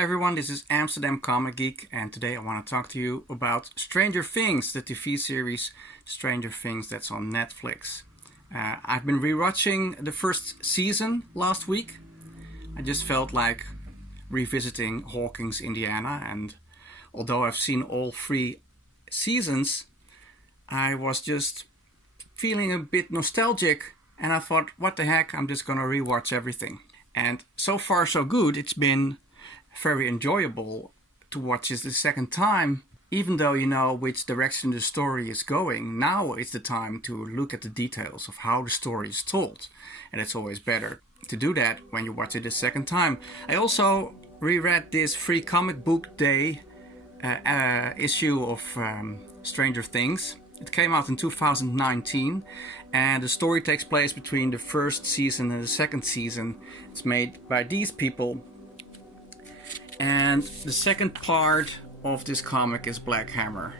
everyone, this is Amsterdam Comic Geek, and today I want to talk to you about Stranger Things, the TV series Stranger Things that's on Netflix. I've been rewatching the first season last week. I just felt like revisiting Hawkins, Indiana, and although I've seen all 3 seasons, I was just feeling a bit nostalgic, and I thought, what the heck, I'm just gonna rewatch everything. And so far so good. It's been very enjoyable to watch this the second time, even though you know which direction the story is going. Now is the time to look at the details of how the story is told, and it's always better to do that when you watch it the second time. I also reread this Free Comic Book Day issue of Stranger Things. It came out in 2019, and the story takes place between the first season and the second season. It's made by these people. And the second part of this comic is Black Hammer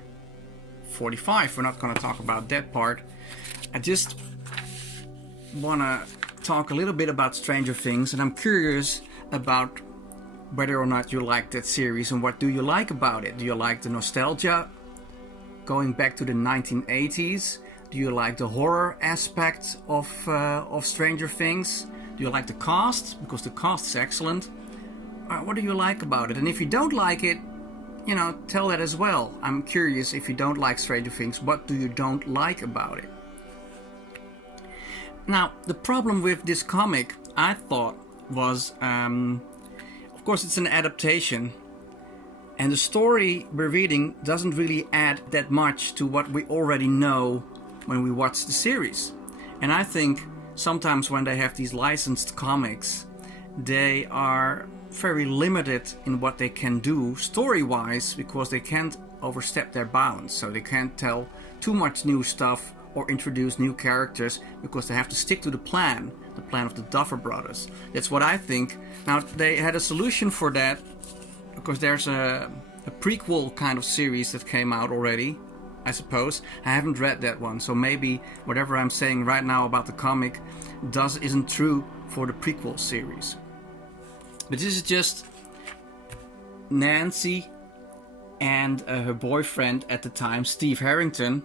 45. We're not going to talk about that part. I just want to talk a little bit about Stranger Things, and I'm curious about whether or not you like that series and what do you like about it. Do you like the nostalgia going back to the 1980s? Do you like the horror aspect of Stranger Things? Do you like the cast? Because the cast is excellent. What do you like about it? And if you don't like it, you know, tell that as well. I'm curious, if you don't like Stranger Things, what do you don't like about it? Now, the problem with this comic, I thought, was, of course, it's an adaptation. And the story we're reading doesn't really add that much to what we already know when we watch the series. And I think sometimes when they have these licensed comics, they are very limited in what they can do story-wise, because they can't overstep their bounds. So they can't tell too much new stuff or introduce new characters, because they have to stick to the plan of the Duffer Brothers. That's what I think. Now, they had a solution for that, because there's a prequel kind of series that came out already, I suppose. I haven't read that one, so maybe whatever I'm saying right now about the comic isn't true for the prequel series. But this is just Nancy and her boyfriend at the time, Steve Harrington,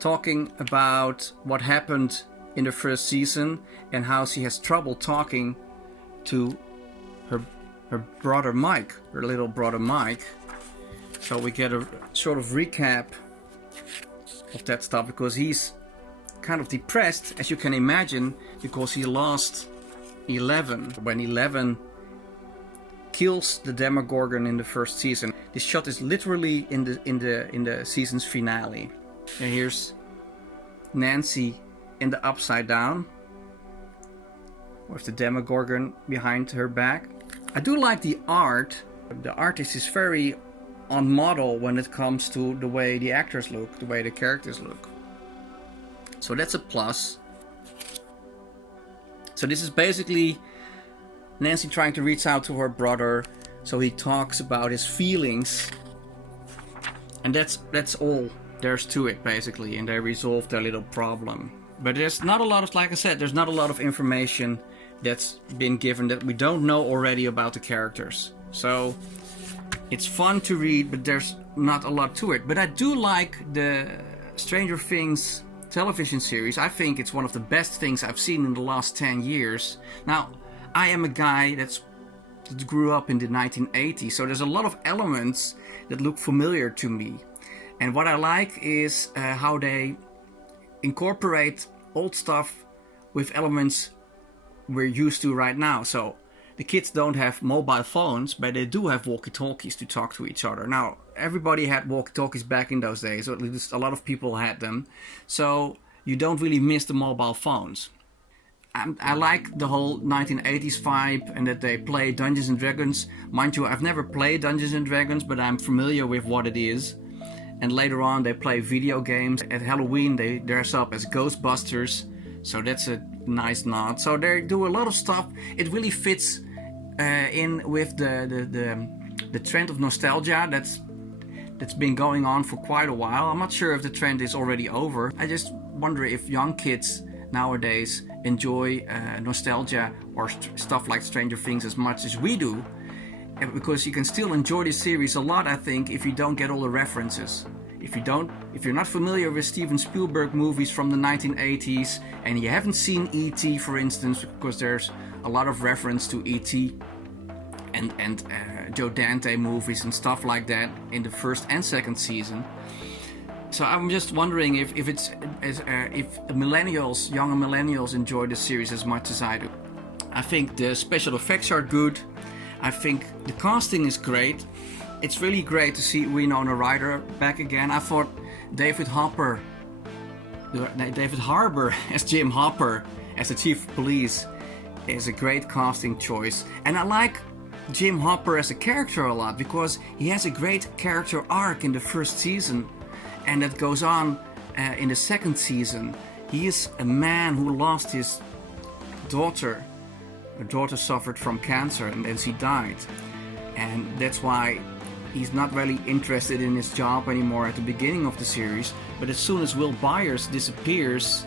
talking about what happened in the first season and how she has trouble talking to her brother Mike, her little brother Mike. So we get a sort of recap of that stuff, because he's kind of depressed, as you can imagine, because he lost 11 when 11 kills the Demogorgon in the first season. This shot is literally in the season's finale. And here's Nancy in the upside down with the Demogorgon behind her back. I do like the art. The artist is very on model when it comes to the way the actors look, the way the characters look. So that's a plus. So this is basically Nancy trying to reach out to her brother, so he talks about his feelings, and that's all there's to it basically, and they resolve their little problem. But there's not a lot of, like I said, there's not a lot of information that's been given that we don't know already about the characters. So it's fun to read, but there's not a lot to it. But I do like the Stranger Things television series. I think it's one of the best things I've seen in the last 10 years. Now, I am a guy that grew up in the 1980s, so there's a lot of elements that look familiar to me. And what I like is how they incorporate old stuff with elements we're used to right now. So the kids don't have mobile phones, but they do have walkie-talkies to talk to each other. Now, everybody had walkie-talkies back in those days, or at least a lot of people had them. So you don't really miss the mobile phones. I like the whole 1980s vibe, and that they play Dungeons and Dragons. Mind you, I've never played Dungeons and Dragons, but I'm familiar with what it is. And later on they play video games. At Halloween they dress up as Ghostbusters, so that's a nice nod. So they do a lot of stuff. It really fits in with the trend of nostalgia that's been going on for quite a while. I'm not sure if the trend is already over. I just wonder if young kids nowadays enjoy nostalgia or stuff like Stranger Things as much as we do. because you can still enjoy this series a lot, I think, if you don't get all the references. If you're not familiar with Steven Spielberg movies from the 1980s and you haven't seen E.T., for instance, because there's a lot of reference to E.T. and Joe Dante movies and stuff like that in the first and second season. So I'm just wondering if millennials, younger millennials, enjoy the series as much as I do. I think the special effects are good. I think the casting is great. It's really great to see Winona Ryder back again. I thought David Harbour as Jim Hopper, as the chief of police, is a great casting choice. And I like Jim Hopper as a character a lot because he has a great character arc in the first season, and that goes on in the second season. He is a man who lost his daughter. Her daughter suffered from cancer and then she died. And that's why he's not really interested in his job anymore at the beginning of the series. But as soon as Will Byers disappears,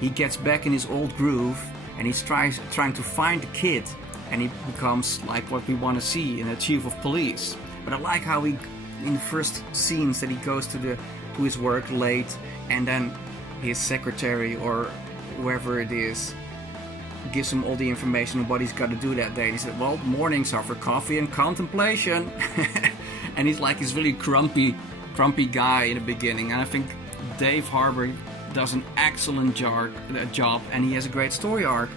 he gets back in his old groove and he's trying to find the kid. And he becomes like what we want to see in a chief of police. But I like how he, in the first scenes, that he goes to his work late, and then his secretary or whoever it is gives him all the information on what he's got to do that day. And he said, well, mornings are for coffee and contemplation. And he's like this really grumpy guy in the beginning. And I think Dave Harbour does an excellent job, and he has a great story arc.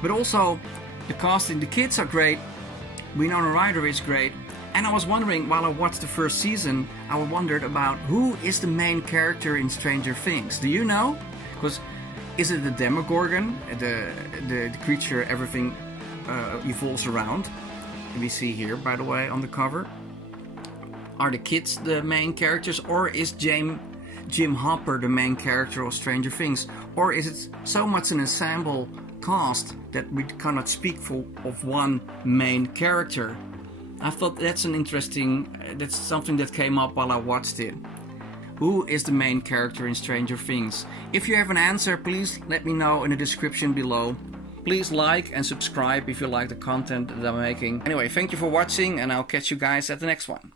But also, the casting, the kids are great. Winona Ryder is great. And I was wondering, while I watched the first season, I wondered about who is the main character in Stranger Things. Do you know? Because is it the Demogorgon, the creature everything evolves around? We see here, by the way, on the cover. Are the kids the main characters, or is Jim Hopper the main character of Stranger Things? Or is it so much an ensemble cast that we cannot speak of one main character? I thought that's something that came up while I watched it. Who is the main character in Stranger Things? If you have an answer, please let me know in the description below. Please like and subscribe if you like the content that I'm making. Anyway, thank you for watching, and I'll catch you guys at the next one.